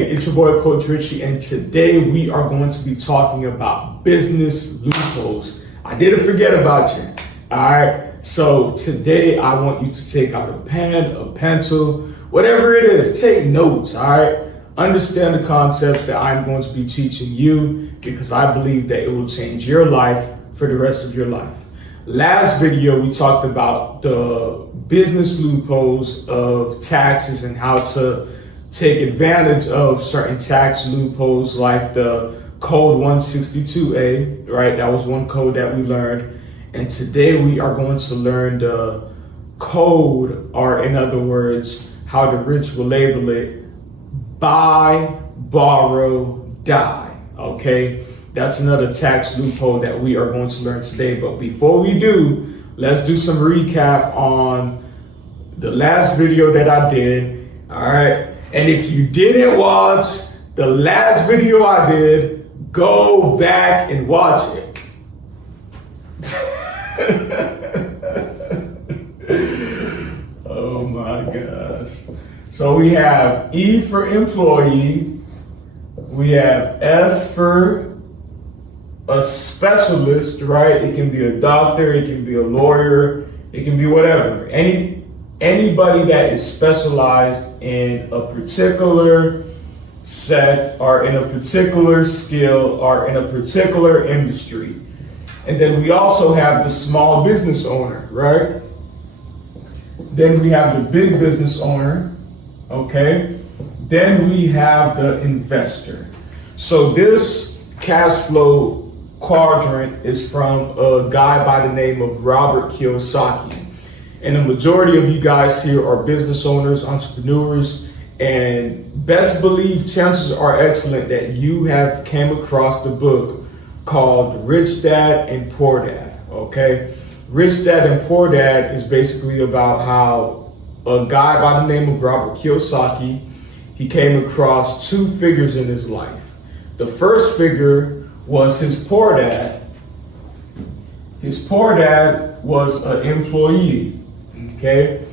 Hey, it's your boy Coach Richie, and today we are going to be talking about business loopholes. I didn't forget about you. Alright, so today I want you to take out a pen, a pencil, whatever it is, take notes, alright? Understand the concepts that I'm going to be teaching you because I believe that it will change your life for the rest of your life. Last video, we talked about the business loopholes of taxes and how to take advantage of certain tax loopholes like the code 162A, right? That was one code that we learned. And today we are going to learn the code, or in other words, how the rich will label it: buy, borrow, die, okay? That's another tax loophole that we are going to learn today. But before we do, let's do some recap on the last video that I did, all right? And if you didn't watch the last video I did, go back and watch it. Oh my gosh. So we have E for employee. We have S for a specialist, right? It can be a doctor, it can be a lawyer, it can be whatever. Anybody that is specialized in a particular set or in a particular skill or in a particular industry. And then we also have the small business owner, right? Then we have the big business owner, okay? Then we have the investor. So this cash flow quadrant is from a guy by the name of Robert Kiyosaki. And the majority of you guys here are business owners, entrepreneurs, and best believe chances are excellent that you have came across the book called Rich Dad and Poor Dad, okay? Rich Dad and Poor Dad is basically about how a guy by the name of Robert Kiyosaki, he came across two figures in his life. The first figure was his poor dad. His poor dad was an employee. Okay,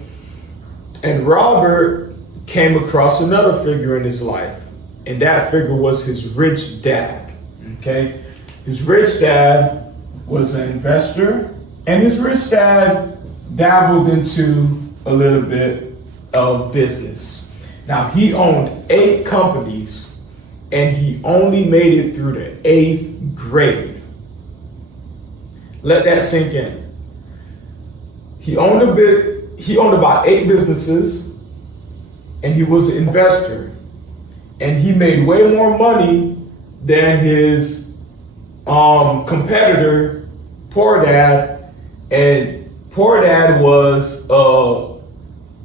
and Robert came across another figure in his life, and that figure was his rich dad. Okay, his rich dad was an investor, and his rich dad dabbled into a little bit of business. Now, he owned 8 companies, and he only made it through the 8th grade. Let that sink in. He owned about 8 businesses, and he was an investor, and he made way more money than his competitor, Poor Dad. And Poor Dad was an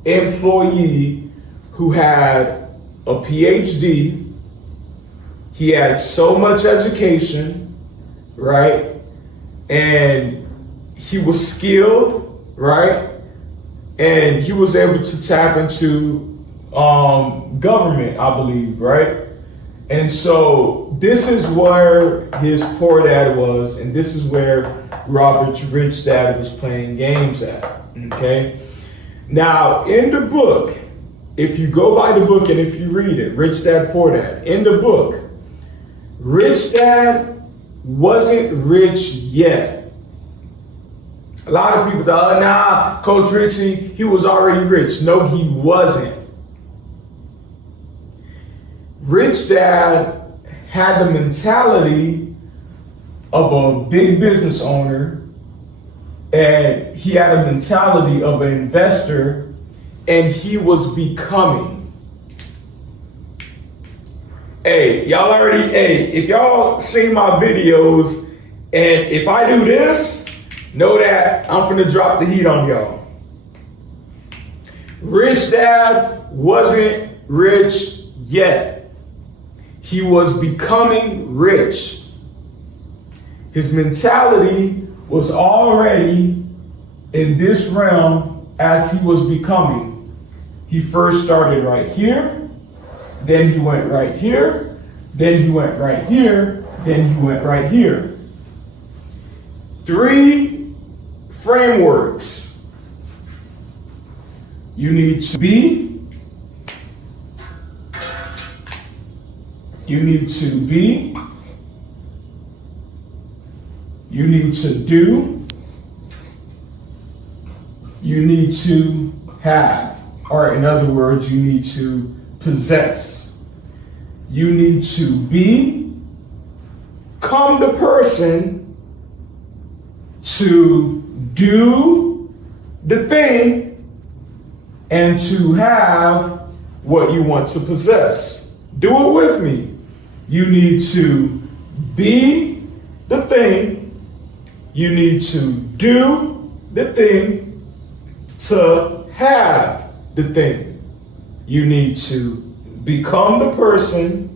employee who had a PhD. He had so much education, right? And he was skilled, right? And he was able to tap into government, I believe, right? And so this is where his poor dad was, and this is where Robert's rich dad was playing games at, okay? Now, in the book, if you go by the book and if you read it, Rich Dad, Poor Dad, in the book, Rich Dad wasn't rich yet. A lot of people thought, nah, Coach Richie, he was already rich. No, he wasn't. Rich Dad had the mentality of a big business owner, and he had a mentality of an investor, and he was becoming. If y'all seen my videos, and if I do this, know that I'm finna drop the heat on y'all. Rich Dad wasn't rich yet. He was becoming rich. His mentality was already in this realm as he was becoming. He first started right here, then he went right here, then he went right here, then he went right here. 3 frameworks. You need to be, You need to be. You need to do. You need to have. Or in other words, you need to possess. You need to become the person to do the thing and to have what you want to possess. Do it with me. You need to be the thing. You need to do the thing to have the thing. You need to become the person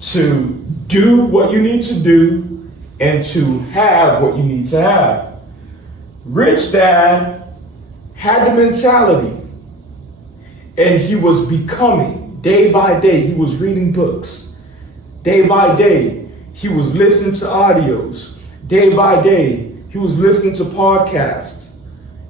to do what you need to do and to have what you need to have. Rich Dad had the mentality, and he was becoming day by day. He was reading books. Day by day, he was listening to audios. Day by day, he was listening to podcasts,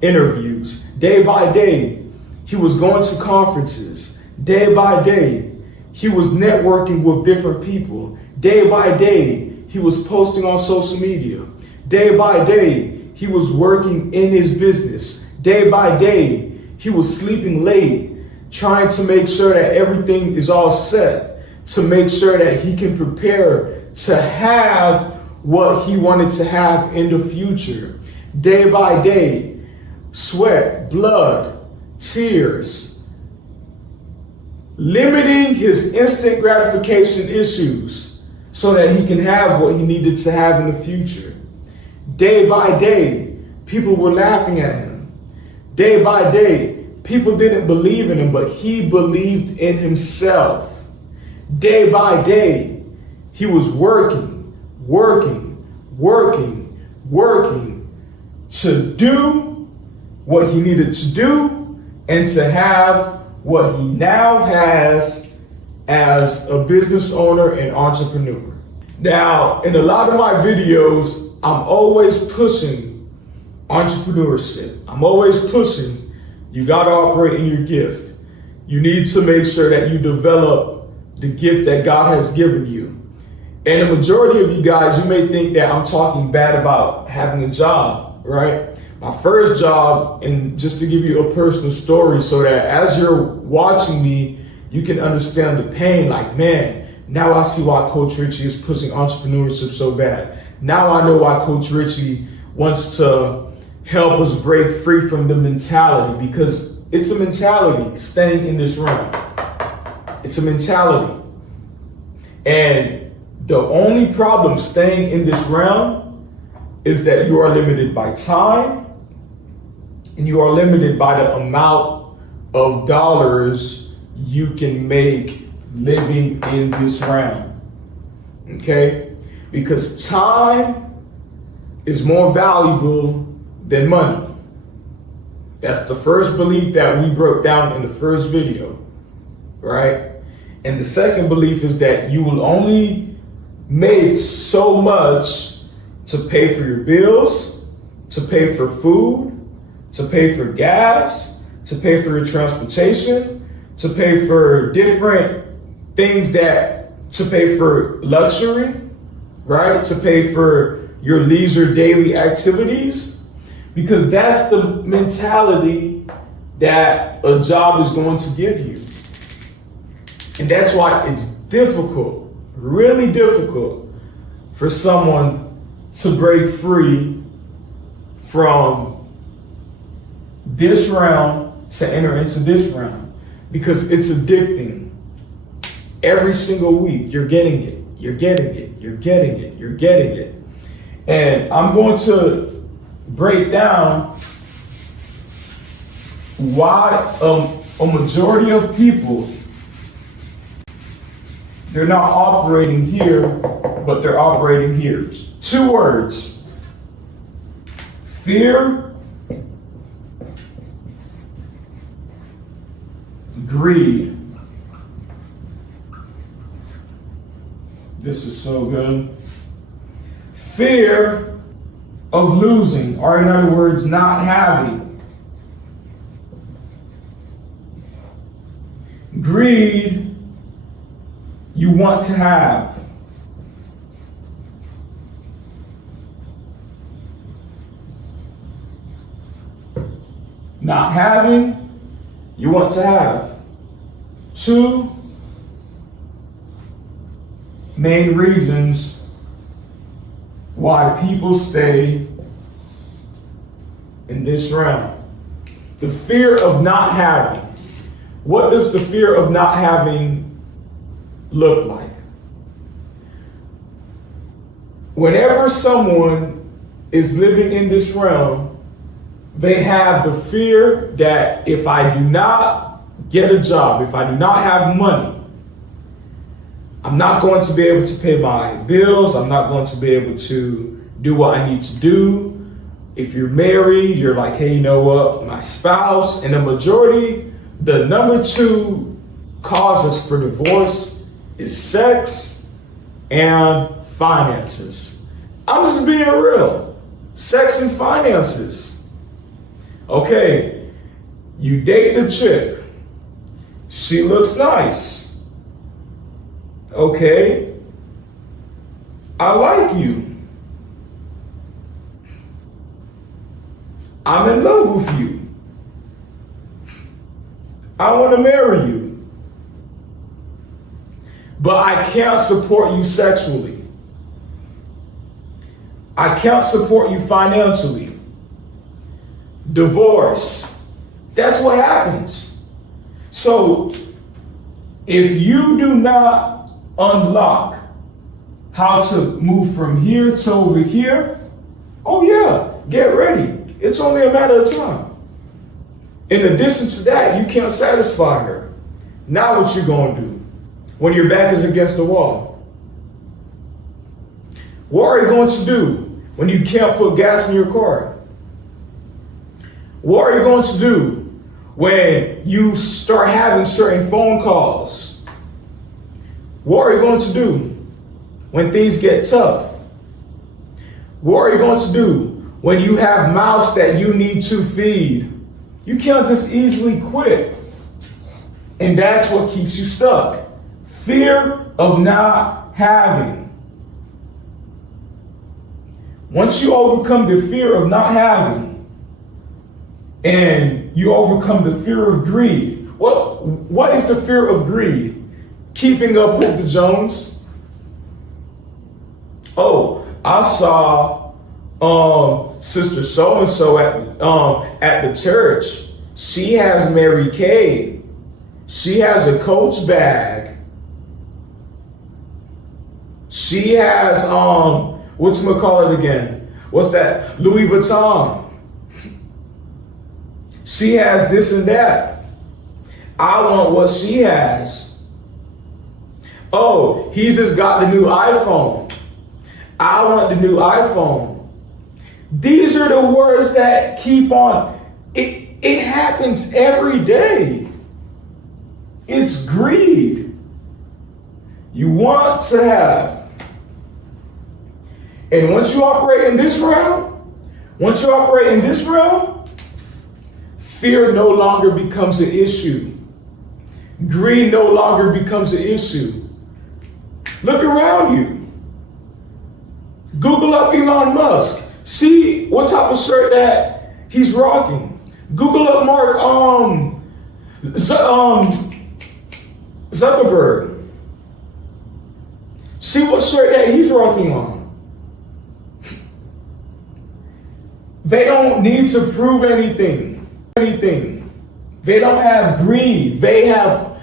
interviews. Day by day, he was going to conferences. Day by day, he was networking with different people. Day by day, he was posting on social media. Day by day, he was working in his business. Day by day, he was sleeping late, trying to make sure that everything is all set, to make sure that he can prepare to have what he wanted to have in the future. Day by day, sweat, blood, tears, limiting his instant gratification issues so that he can have what he needed to have in the future. Day by day, people were laughing at him. Day by day, people didn't believe in him, but he believed in himself. Day by day, he was working to do what he needed to do and to have what he now has as a business owner and entrepreneur. Now, in a lot of my videos, I'm always pushing entrepreneurship. I'm always pushing, you gotta operate in your gift. You need to make sure that you develop the gift that God has given you. And the majority of you guys, you may think that I'm talking bad about having a job, right? My first job, and just to give you a personal story so that as you're watching me, you can understand the pain. Like, man, now I see why Coach Richie is pushing entrepreneurship so bad. Now I know why Coach Richie wants to help us break free from the mentality, because it's a mentality staying in this realm. It's a mentality. And the only problem staying in this realm is that you are limited by time and you are limited by the amount of dollars you can make living in this realm. Okay? Because time is more valuable than money. That's the first belief that we broke down in the first video, right? And the second belief is that you will only make so much to pay for your bills, to pay for food, to pay for gas, to pay for your transportation, to pay for different things to pay for luxury, right? To pay for your leisure daily activities, because that's the mentality that a job is going to give you. And that's why it's difficult, really difficult, for someone to break free from this realm to enter into this realm, because it's addicting. Every single week, you're getting it, you're getting it, you're getting it, you're getting it. And I'm going to break down why a majority of people, they're not operating here, but they're operating here. 2 words: fear, greed. This is so good. Fear of losing, or in other words, not having. Greed, you want to have. Not having, you want to have. 2 main reasons why people stay in this realm. The fear of not having. What does the fear of not having look like? Whenever someone is living in this realm, they have the fear that if I do not get a job, if I do not have money, I'm not going to be able to pay my bills. I'm not going to be able to do what I need to do. If you're married, you're like, hey, you know what? My spouse, and the majority, the number 2 causes for divorce is sex and finances. I'm just being real. Sex and finances. Okay, you date the chick. She looks nice. Okay, I like you. I'm in love with you. I want to marry you. But I can't support you sexually. I can't support you financially. Divorce. That's what happens. So if you do not unlock how to move from here to over here, oh yeah, get ready. It's only a matter of time. In addition to that, you can't satisfy her. Now what you gonna do when your back is against the wall? What are you going to do when you can't put gas in your car? What are you going to do when you start having certain phone calls? What are you going to do when things get tough? What are you going to do when you have mouths that you need to feed? You can't just easily quit. And that's what keeps you stuck. Fear of not having. Once you overcome the fear of not having, and you overcome the fear of greed. What is the fear of greed? Keeping up with the Jones. Oh, I saw Sister so-and-so at the church. She has Mary Kay. She has a Coach bag. She has whatchamacallit again? What's that? Louis Vuitton. She has this and that. I want what she has. Oh, he's just got the new iPhone. I want the new iPhone. These are the words that keep on. It happens every day. It's greed. You want to have. And once you operate in this realm, fear no longer becomes an issue. Greed no longer becomes an issue. Look around you. Google up Elon Musk. See what type of shirt that he's rocking. Google up Mark Zuckerberg. See what shirt that he's rocking on. They don't need to prove anything. They don't have greed. They have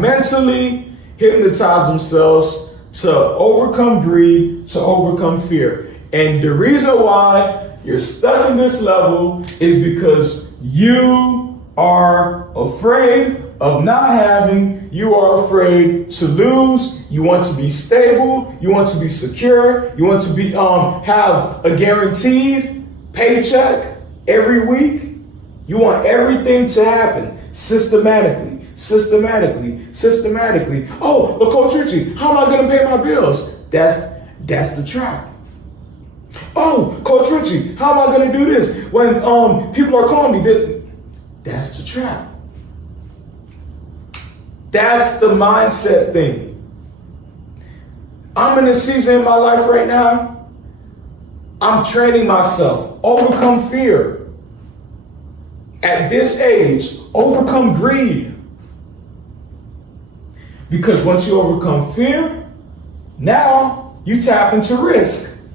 mentally hypnotized themselves to overcome greed, to overcome fear. And the reason why you're stuck in this level is because you are afraid of not having, you are afraid to lose, you want to be stable, you want to be secure, you want to be have a guaranteed paycheck every week. You want everything to happen systematically. Oh, but Coach Richie, how am I going to pay my bills? That's the trap. Oh, Coach Richie, how am I going to do this when people are calling me? That's the trap. That's the mindset thing. I'm in a season in my life right now. I'm training myself. Overcome fear. At this age, overcome greed. Because once you overcome fear, now you tap into risk.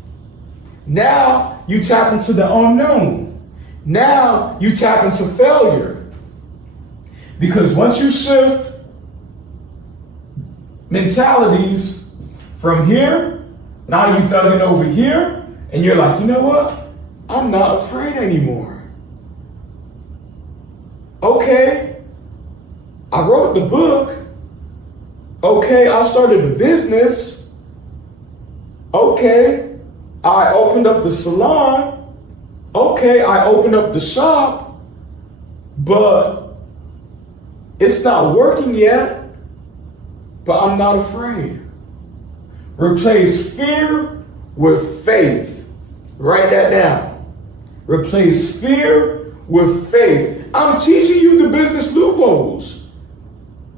Now you tap into the unknown. Now you tap into failure. Because once you shift mentalities from here, now you thugging over here, and you're like, you know what? I'm not afraid anymore. Okay, I wrote the book. Okay, I started a business. Okay, I opened up the salon. Okay, I opened up the shop. But it's not working yet. But I'm not afraid. Replace fear with faith. Write that down. Replace fear with faith. I'm teaching you the business loopholes.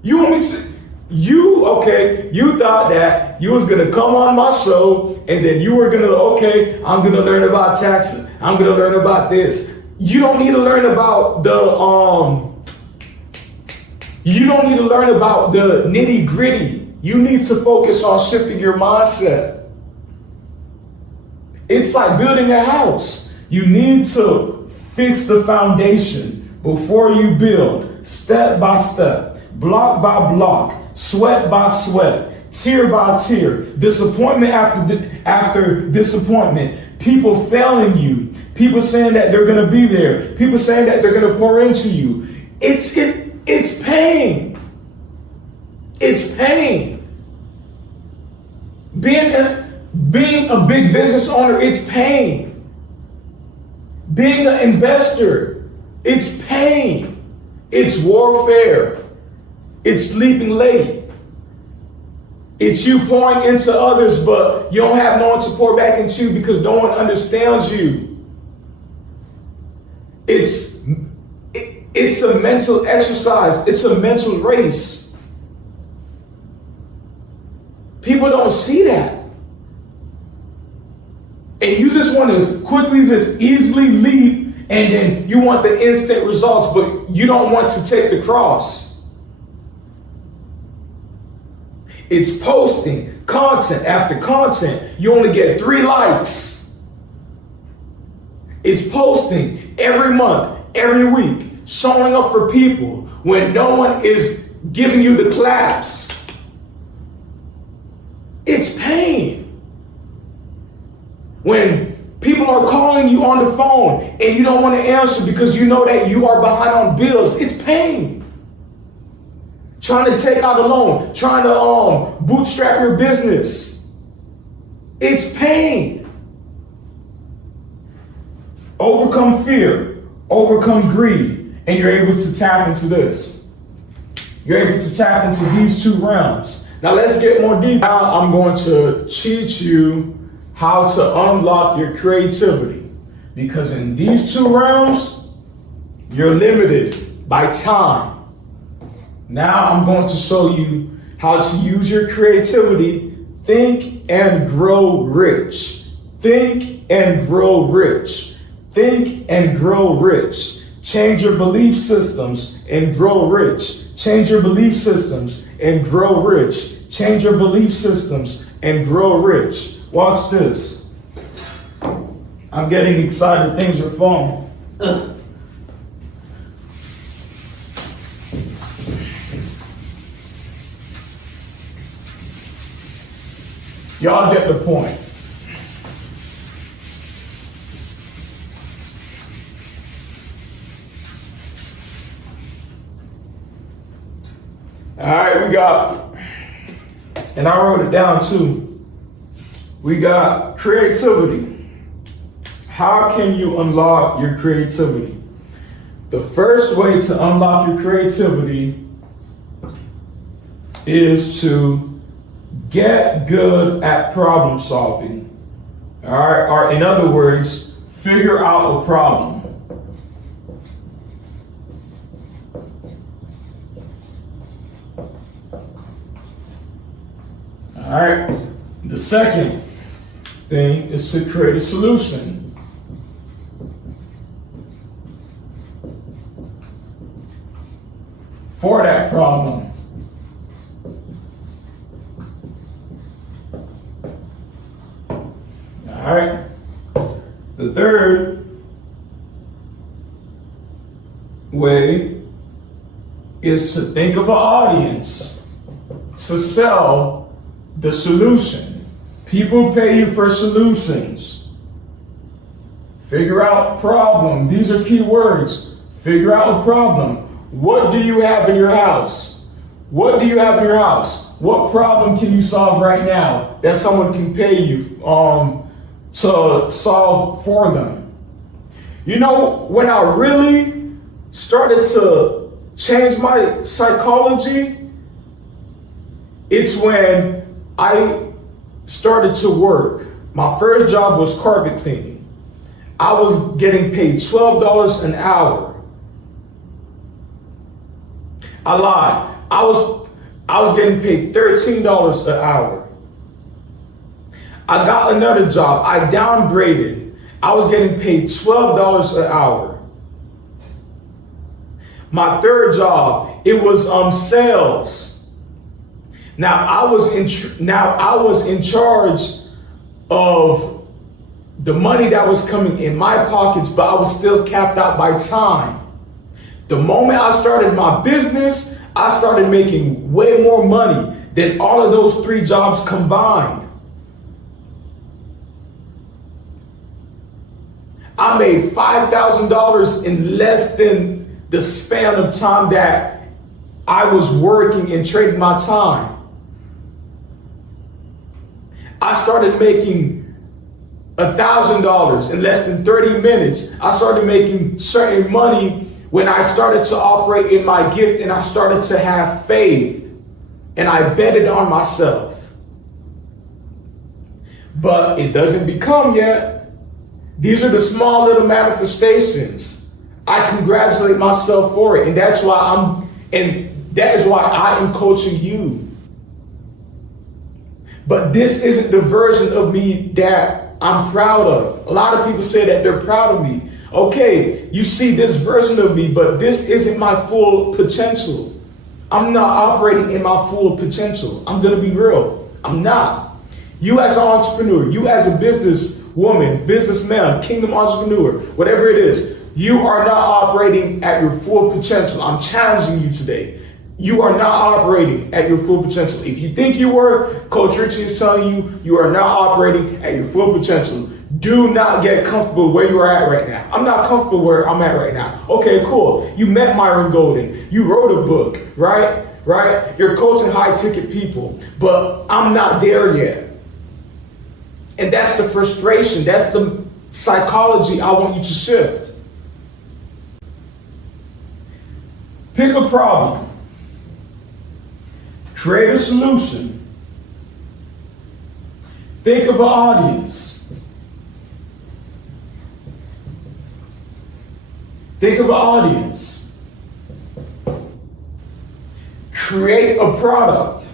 You want me to? You thought that you was gonna come on my show and then you were gonna, okay, I'm gonna learn about taxes. I'm gonna learn about this. You don't need to learn about you don't need to learn about the nitty gritty. You need to focus on shifting your mindset. It's like building a house. You need to fix the foundation before you build, step by step, block by block, sweat by sweat, tear by tear, disappointment after disappointment, people failing you, people saying that they're going to be there, people saying that they're going to pour into you. It's pain. It's pain. Being a big business owner, it's pain. Being an investor, it's pain. It's warfare. It's sleeping late. It's you pouring into others, but you don't have no one to pour back into because no one understands you. It's a mental exercise. It's a mental race. People don't see that. And you just want to quickly, just easily leap, and then you want the instant results, but you don't want to take the cross. It's posting content after content. You only get 3 likes. It's posting every month, every week, showing up for people when no one is giving you the claps. It's pain. When people are calling you on the phone and you don't want to answer because you know that you are behind on bills, it's pain. Trying to take out a loan, trying to bootstrap your business, it's pain. Overcome fear, overcome greed, and you're able to tap into this. You're able to tap into these 2 realms. Now let's get more deep. Now I'm going to teach you how to unlock your creativity. Because in these 2 realms, you're limited by time. Now I'm going to show you how to use your creativity. Think and grow rich. Think and grow rich. Think and grow rich. Change your belief systems and grow rich. Change your belief systems and grow rich. Change your belief systems and grow rich. Watch this. I'm getting excited. Things are fun. Y'all get the point. All right, we got, and I wrote it down too. We got creativity. How can you unlock your creativity? The first way to unlock your creativity is to get good at problem solving. All right, or in other words, figure out a problem. All right. The The second thing is to create a solution. For that problem. All right. The third way is to think of an audience to sell the solution. People pay you for solutions. Figure out problem. These are key words. Figure out a problem. What do you have in your house? What do you have in your house? What problem can you solve right now that someone can pay you to solve for them? You know, when I really started to change my psychology, it's when I started to work. My first job was carpet cleaning. I was getting paid $12 an hour. I lied. I was getting paid $13 an hour. I got another job. I downgraded. I was getting paid $12 an hour. My third job, it was sales. Now I was in charge of the money that was coming in my pockets, but I was still capped out by time. The moment I started my business, I started making way more money than all of those three jobs combined. I made $5,000 in less than the span of time that I was working and trading my time. I started making $1,000 in less than 30 minutes. I started making certain money when I started to operate in my gift and I started to have faith and I betted on myself. But it doesn't become yet. These are the small little manifestations. I congratulate myself for it. And that is why I am coaching you. But this isn't the version of me that I'm proud of. A lot of people say that they're proud of me. Okay, you see this version of me, but this isn't my full potential. I'm not operating in my full potential. I'm gonna be real. I'm not. You as an entrepreneur, you as a businesswoman, businessman, kingdom entrepreneur, whatever it is, you are not operating at your full potential. I'm challenging you today. You are not operating at your full potential. If you think you were, Coach Richie is telling you, you are not operating at your full potential. Do not get comfortable where you are at right now. I'm not comfortable where I'm at right now. Okay, cool. You met Myron Golden. You wrote a book, right? You're coaching high ticket people, but I'm not there yet. And that's the frustration. That's the psychology I want you to shift. Pick a problem. Create a solution. Think of an audience. Think of an audience. Create a product.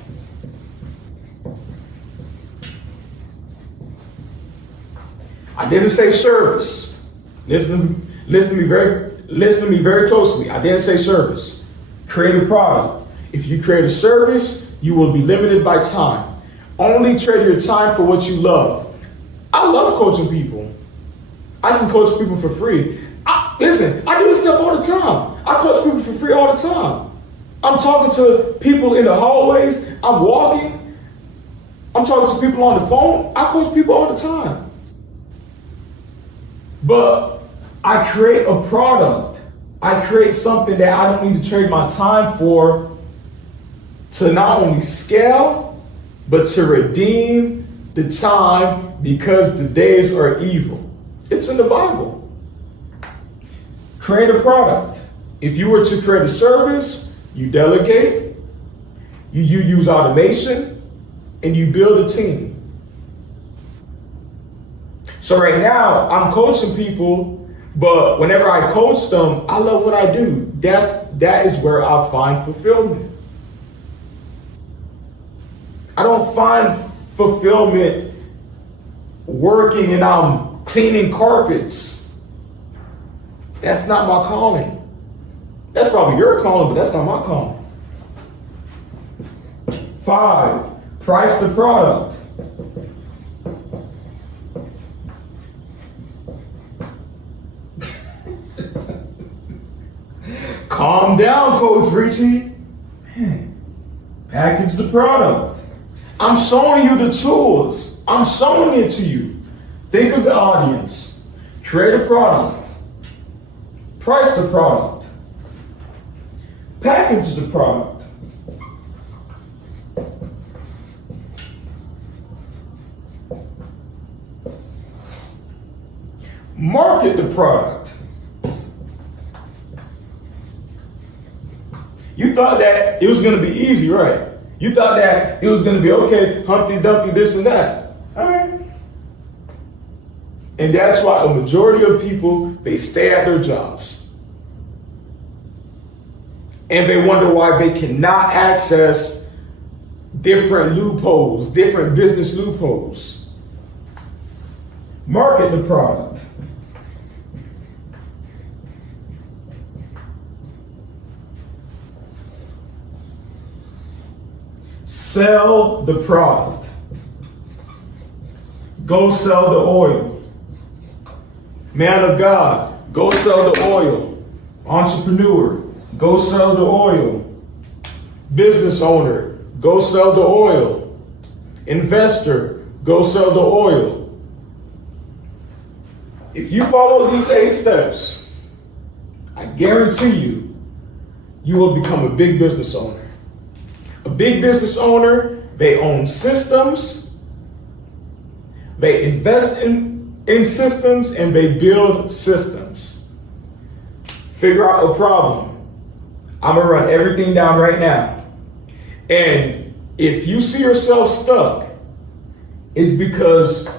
I didn't say service. Listen to me very closely. I didn't say service. Create a product. If you create a service, you will be limited by time. Only trade your time for what you love. I love coaching people. I can coach people for free. Listen, I do this stuff all the time. I coach people for free all the time. I'm talking to people in the hallways. I'm walking. I'm talking to people on the phone. I coach people all the time. But I create a product. I create something that I don't need to trade my time for to not only scale, but to redeem the time because the days are evil. It's in the Bible. Create a product. If you were to create a service, you delegate, you use automation, and you build a team. So right now, I'm coaching people, but whenever I coach them, I love what I do. That is where I find fulfillment. I don't find fulfillment working and I'm cleaning carpets. That's not my calling. That's probably your calling, but that's not my calling. 5, price the product. Calm down, Coach Richie. Man, package the product. I'm showing you the tools. I'm showing it to you. Think of the audience. Create a product. Price the product. Package the product. Market the product. You thought that it was going to be easy, right? You thought that it was going to be okay, Humpty Dumpty, this and that. All right. And that's why a majority of people, they stay at their jobs. And they wonder why they cannot access different loopholes, different business loopholes. Market the product. Sell the product. Go sell the oil. Man of God, go sell the oil. Entrepreneur, go sell the oil. Business owner, go sell the oil. Investor, go sell the oil. If you follow these 8 steps, I guarantee you, you will become a big business owner. A big business owner, they own systems, they invest in systems, and they build systems. Figure out a problem. I'm gonna run everything down right now. And if you see yourself stuck, it's because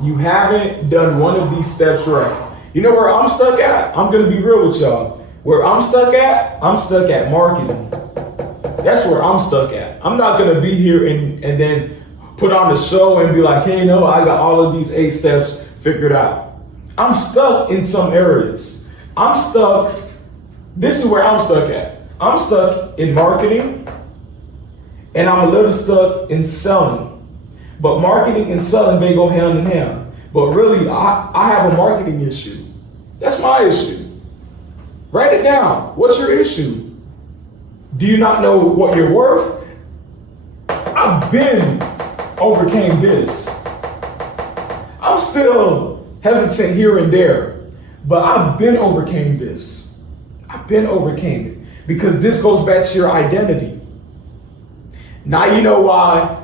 you haven't done one of these steps right. You know where I'm stuck at? I'm gonna be real with y'all. Where I'm stuck at marketing. That's where I'm stuck at. I'm not gonna be here and then put on the show and be like, hey, no, I got all of these 8 steps figured out. I'm stuck in some areas. I'm stuck, this is where I'm stuck at. I'm stuck in marketing and I'm a little stuck in selling. But marketing and selling, they go hand in hand. But really, I have a marketing issue. That's my issue. Write it down. What's your issue? Do you not know what you're worth? I've been overcame this. I'm still hesitant here and there, but I've been overcame this. I've been overcame it because this goes back to your identity. Now you know why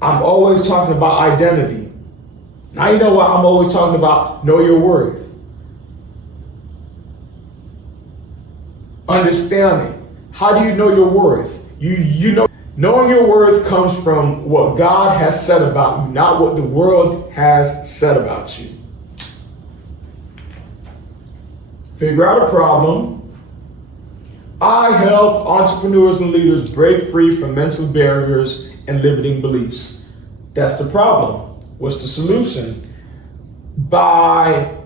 I'm always talking about identity. Now you know why I'm always talking about know your worth. Understanding. How do you know your worth? You know, knowing your worth comes from what God has said about you, not what the world has said about you. Figure out a problem. I help entrepreneurs and leaders break free from mental barriers and limiting beliefs. That's the problem. What's the solution? By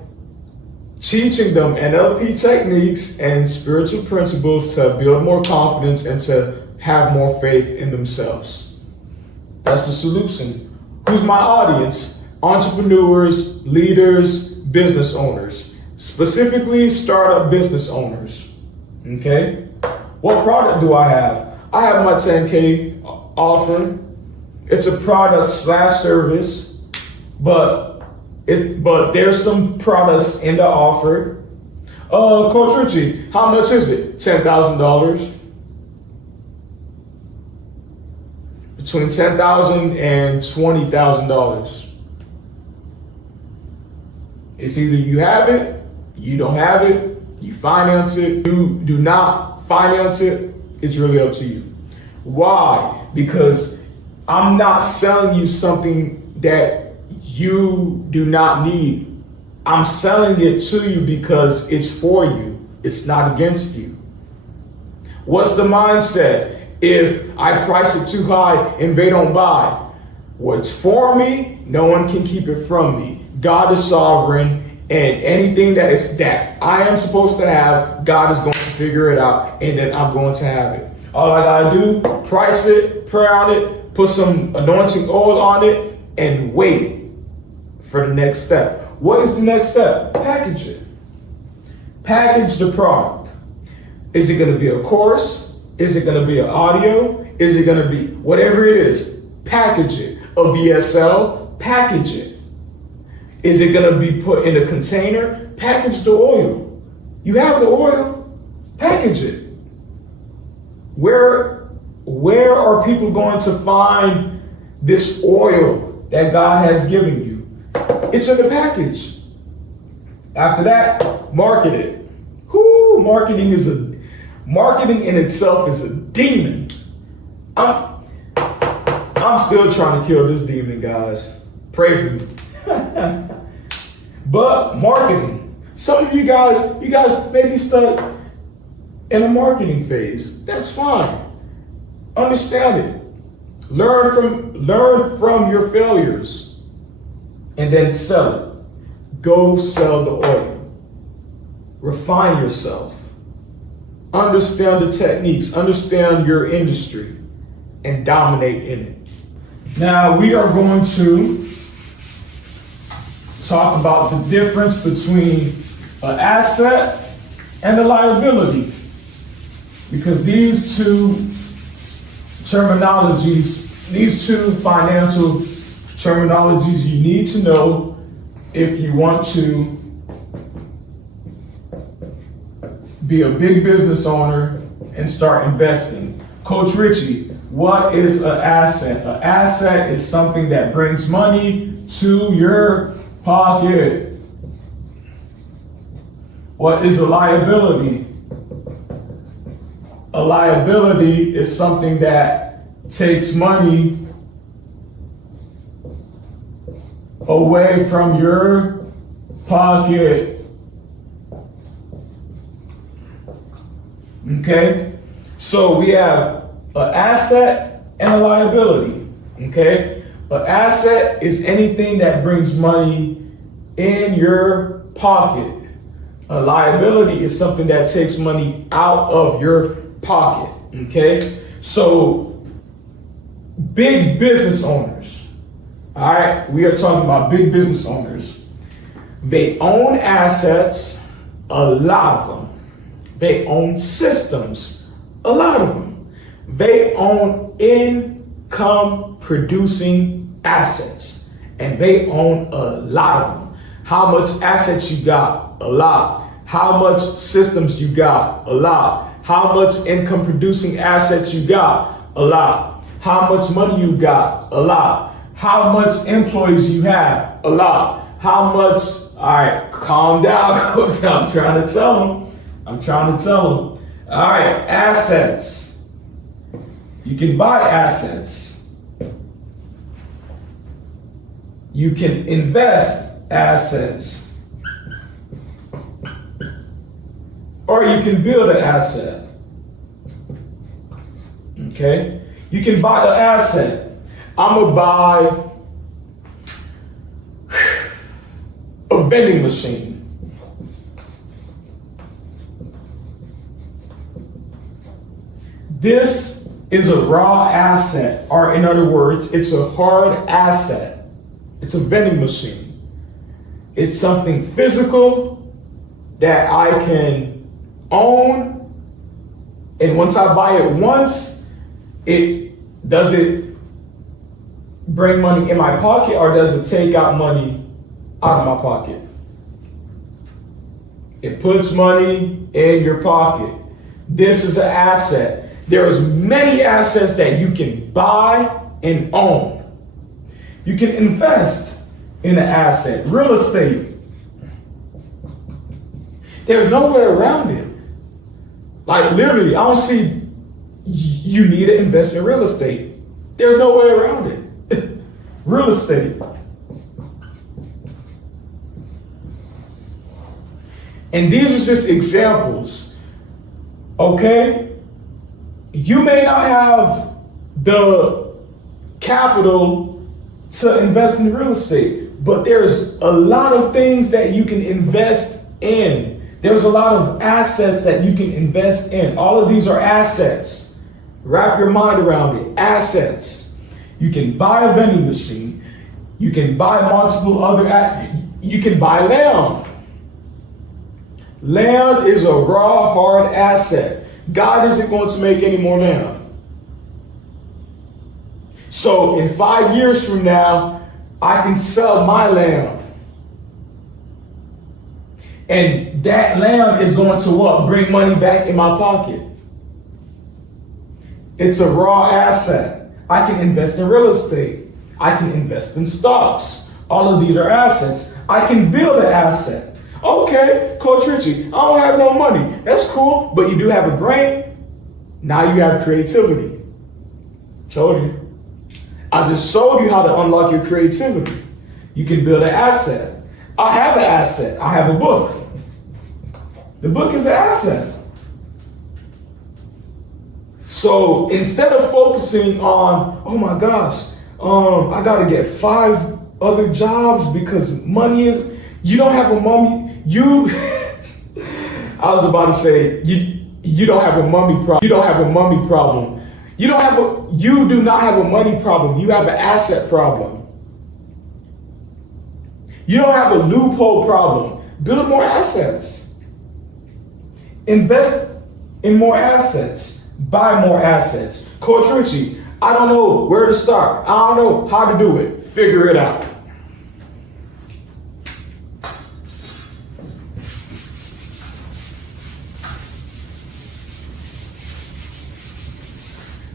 teaching them NLP techniques and spiritual principles to build more confidence and to have more faith in themselves. That's the solution. Who's my audience? Entrepreneurs, leaders, business owners. Specifically, startup business owners. Okay? What product do I have? I have my 10K offer. It's a product / service, but there's some products in the offer. Coach Richie, how much is it? $10,000. Between $10,000 and $20,000. It's either you have it, you don't have it, you finance it, you do not finance it. It's really up to you. Why? Because I'm not selling you something that you do not need. I'm selling it to you because it's for you. It's not against you. What's the mindset? If I price it too high and they don't buy, What's for me, no one can keep it from me. God is sovereign, and anything that I am supposed to have, God is going to figure it out, and then I'm going to have it. All I gotta do, price it, pray on it, put some anointing oil on it, and wait for the next step. What is the next step? Package it. Package the product. Is it going to be a course? Is it going to be an audio? Is it going to be whatever it is? Package it. A VSL? Package it. Is it going to be put in a container? Package the oil. You have the oil, package it. Where are people going to find this oil that God has given you? It's in the package. After that, market it. Whoo, marketing in itself is a demon. I'm still trying to kill this demon, guys. Pray for me. But marketing. Some of you guys may be stuck in a marketing phase. That's fine. Understand it. Learn from your failures and then sell it. Go sell the oil. Refine yourself. Understand the techniques. Understand your industry and dominate in it. Now we are going to talk about the difference between an asset and a liability. Because these two terminologies, these two financial terminologies you need to know if you want to be a big business owner and start investing. Coach Richie, what is an asset? An asset is something that brings money to your pocket. What is a liability? A liability is something that takes money away from your pocket. Okay? So we have an asset and a liability. Okay? An asset is anything that brings money in your pocket. A liability is something that takes money out of your pocket. Okay? So big business owners. All right, we are talking about big business owners. They own assets, a lot of them. They own systems, a lot of them. They own income producing assets, and they own a lot of them. How much assets you got? A lot. How much systems you got? A lot. How much income producing assets you got? A lot. How much money you got? A lot. How much employees you have? A lot. How much? All right, calm down, coach. I'm trying to tell them. All right, assets. You can buy assets. You can invest assets. Or you can build an asset. Okay? You can buy an asset. I'm gonna buy a vending machine. This is a raw asset, or in other words, it's a hard asset. It's a vending machine. It's something physical that I can own, and once I buy it once, does it bring money in my pocket, or does it take out money out of my pocket? It puts money in your pocket. This is an asset. There's many assets that you can buy and own. You can invest in an asset. Real estate. There's no way around it. Like literally, I don't see you need to invest in real estate. There's no way around it. Real estate. And these are just examples. Okay? You may not have the capital to invest in real estate, but there's a lot of things that you can invest in. There's a lot of assets that you can invest in. All of these are assets. Wrap your mind around it. Assets. You can buy a vending machine. You can buy multiple other, you can buy land. Land is a raw, hard asset. God isn't going to make any more land. So in 5 years from now, I can sell my land. And that land is going to what? Bring money back in my pocket. It's a raw asset. I can invest in real estate. I can invest in stocks. All of these are assets. I can build an asset. Okay, Coach Richie, I don't have no money. That's cool, but you do have a brain. Now you have creativity. Told you. I just showed you how to unlock your creativity. You can build an asset. I have an asset. I have a book. The book is an asset. So instead of focusing on, oh my gosh, I got to get 5 other jobs because money is, you don't have a mommy. I was about to say, you don't have a mommy problem. You don't have a mommy problem. You do not have a money problem. You have an asset problem. You don't have a loophole problem. Build more assets. Invest in more assets. Buy more assets. Coach Richie, I don't know where to start. I don't know how to do it. Figure it out.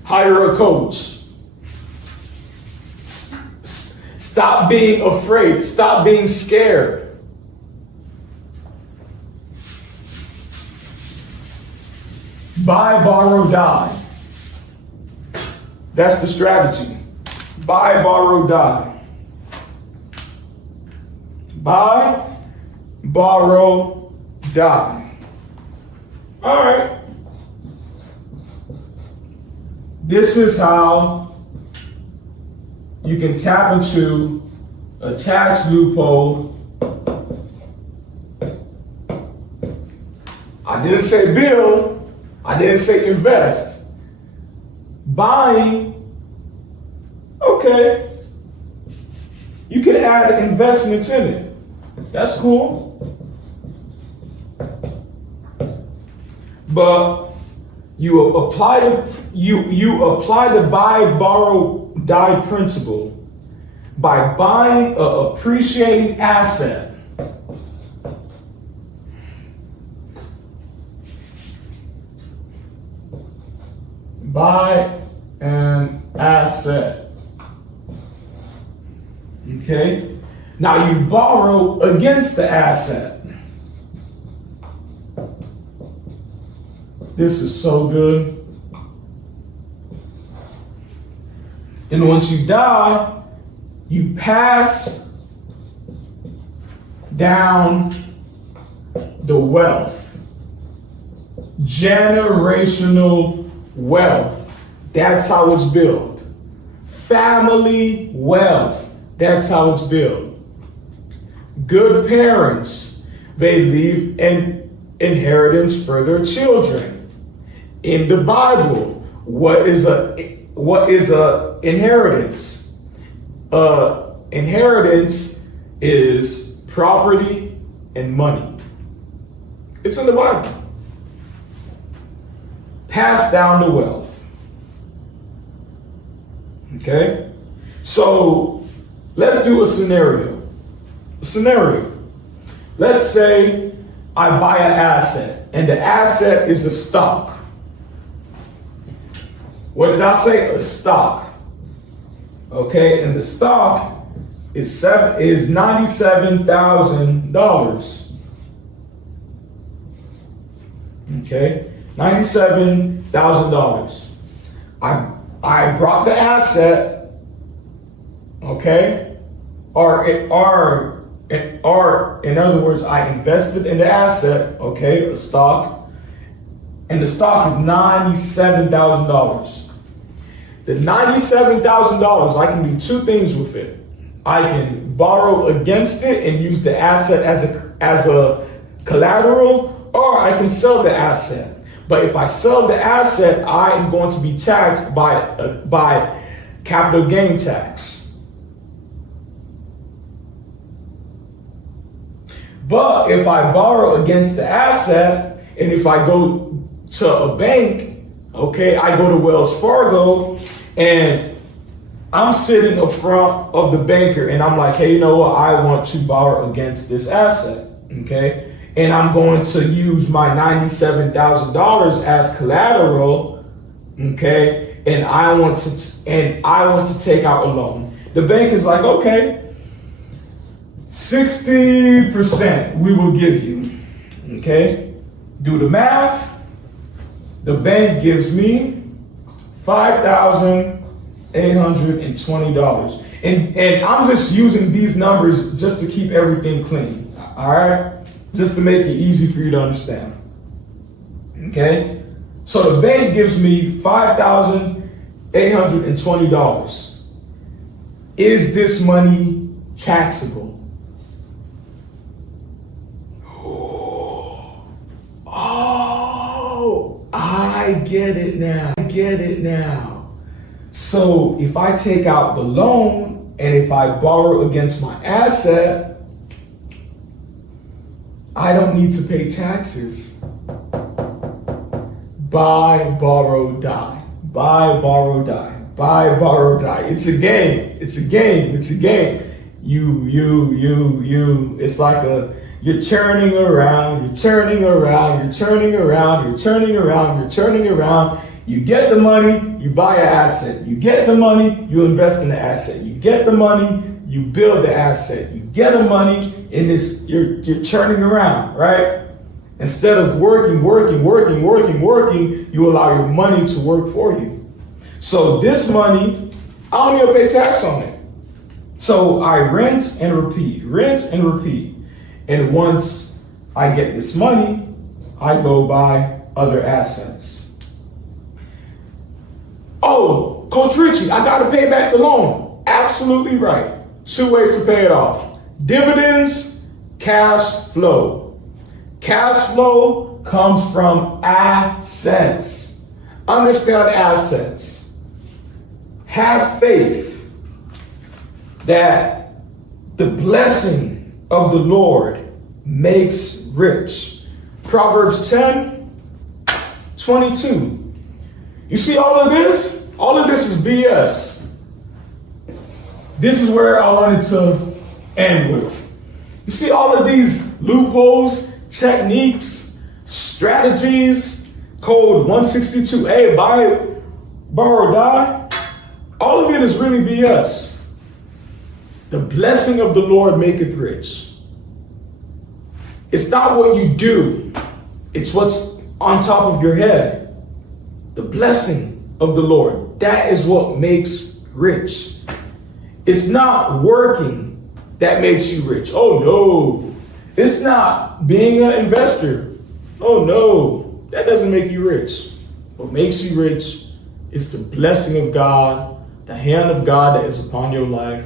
Hire a coach. Stop being afraid. Stop being scared. Buy, borrow, die. That's the strategy. Buy, borrow, die. Buy, borrow, die. All right. This is how you can tap into a tax loophole. I didn't say build. I didn't say invest. Buying, okay. You can add investments in it. That's cool. But you apply the buy, borrow, die principle by buying an appreciating asset. Buy an asset. Okay? Now you borrow against the asset. This is so good. And once you die, you pass down the wealth. Generational wealth. That's how it's built. Family wealth. That's how it's built. Good parents, they leave an inheritance for their children. In the Bible, what is a inheritance? Inheritance is property and money. It's in the Bible. Pass down the wealth. Okay? So let's do a scenario. Let's say I buy an asset, and the asset is a stock. What did I say? A stock. Okay, and the stock is $97,000. Okay, $97,000. I brought the asset. Okay, or in other words, I invested in the asset. Okay, a stock. And the stock is $97,000. The $97,000, I can do 2 things with it. I can borrow against it and use the asset as a collateral, or I can sell the asset. But if I sell the asset, I am going to be taxed by capital gain tax. But if I borrow against the asset, and if I go to a bank, okay, I go to Wells Fargo, and I'm sitting up front of the banker, and I'm like, hey, you know what? I want to borrow against this asset, okay? And I'm going to use my $97,000 as collateral, okay? And I want to take out a loan. The bank is like, okay, 60% we will give you, okay? Do the math. The bank gives me $5,820. And I'm just using these numbers just to keep everything clean, all right? Just to make it easy for you to understand, okay? So the bank gives me $5,820. Is this money taxable? Oh, I get it now. So if I take out the loan and if I borrow against my asset, I don't need to pay taxes. Buy, borrow, die. Buy, borrow, die. Buy, borrow, die. It's a game. You. It's like you're turning around. You get the money, you buy an asset. You get the money, you invest in the asset. You get the money, you build the asset. You get the money, and you're turning around, right? Instead of working, you allow your money to work for you. So this money, I don't need to pay tax on it. So I rinse and repeat. And once I get this money, I go buy other assets. Oh, Coach Richie, I got to pay back the loan. Absolutely right. 2 ways to pay it off. Dividends, cash flow. Cash flow comes from assets. Understand assets. Have faith that the blessing of the Lord makes rich. Proverbs 10:22. You see all of this? All of this is BS. This is where I wanted to end with. You see all of these loopholes, techniques, strategies, code 162A, buy, borrow, die. All of it is really BS. The blessing of the Lord maketh rich. It's not what you do. It's what's on top of your head. The blessing of the Lord, that is what makes rich. It's not working that makes you rich. Oh no. It's not being an investor. Oh no. That doesn't make you rich. What makes you rich is the blessing of God, the hand of God that is upon your life,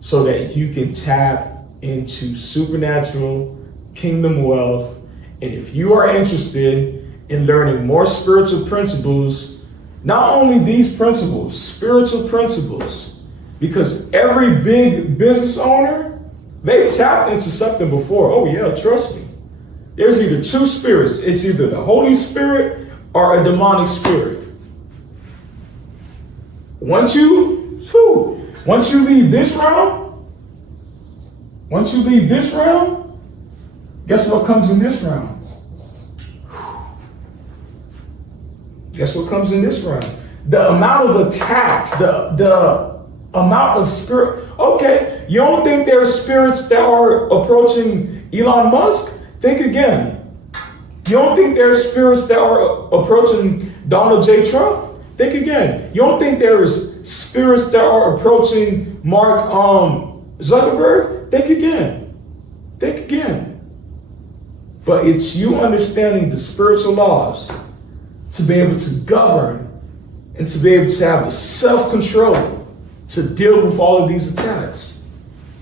so that you can tap into supernatural kingdom wealth. And if you are interested in learning more spiritual principles, not only these principles, spiritual principles, because every big business owner, they've tapped into something before. Oh yeah, trust me. There's either two spirits. It's either the Holy Spirit or a demonic spirit. Once you leave this realm, guess what comes in this realm? Guess what comes in this realm? The amount of attacks, the amount of spirit. Okay, you don't think there are spirits that are approaching Elon Musk? Think again. You don't think there are spirits that are approaching Donald J. Trump? Think again. You don't think there is spirits that are approaching Mark Zuckerberg? Think again. But it's you understanding the spiritual laws to be able to govern and to be able to have the self-control to deal with all of these attacks.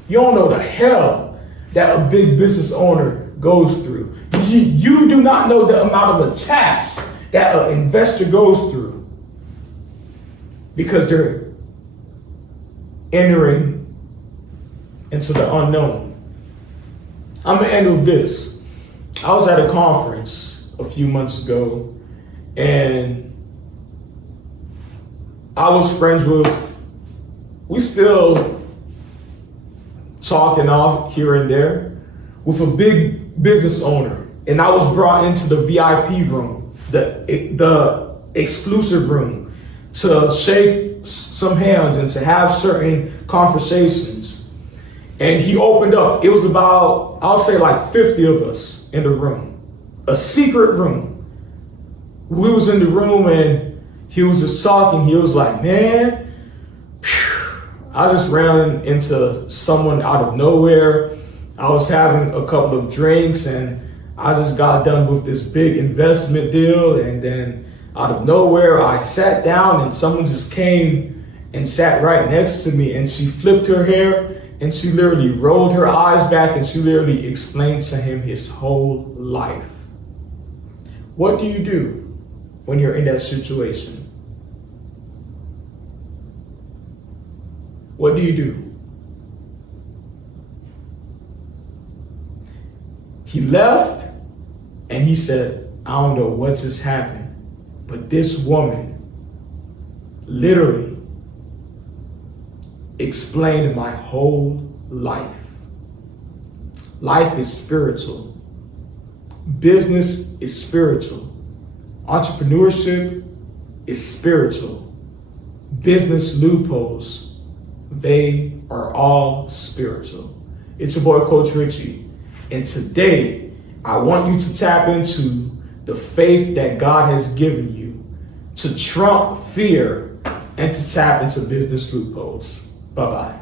You don't know the hell that a big business owner goes through. You do not know the amount of attacks that an investor goes through because they're entering into the unknown. I'm gonna end with this. I was at a conference a few months ago, and I was friends with, we still talking off here and there, with a big business owner. And I was brought into the VIP room, the exclusive room, to shake some hands and to have certain conversations. And he opened up. It was about, I'll say like 50 of us in the room, a secret room. We was in the room and he was just talking. He was like, man, I just ran into someone out of nowhere. I was having a couple of drinks and I just got done with this big investment deal. And then out of nowhere, I sat down and someone just came and sat right next to me, and she flipped her hair and she literally rolled her eyes back and she literally explained to him his whole life. What do you do when you're in that situation? What do you do? He left and he said, I don't know what just happened, but this woman literally explained my whole life. Life is spiritual. Business is spiritual. Entrepreneurship is spiritual. Business loopholes, they are all spiritual. It's your boy, Coach Richie. And today, I want you to tap into the faith that God has given you to trump fear and to tap into business loopholes. Bye-bye.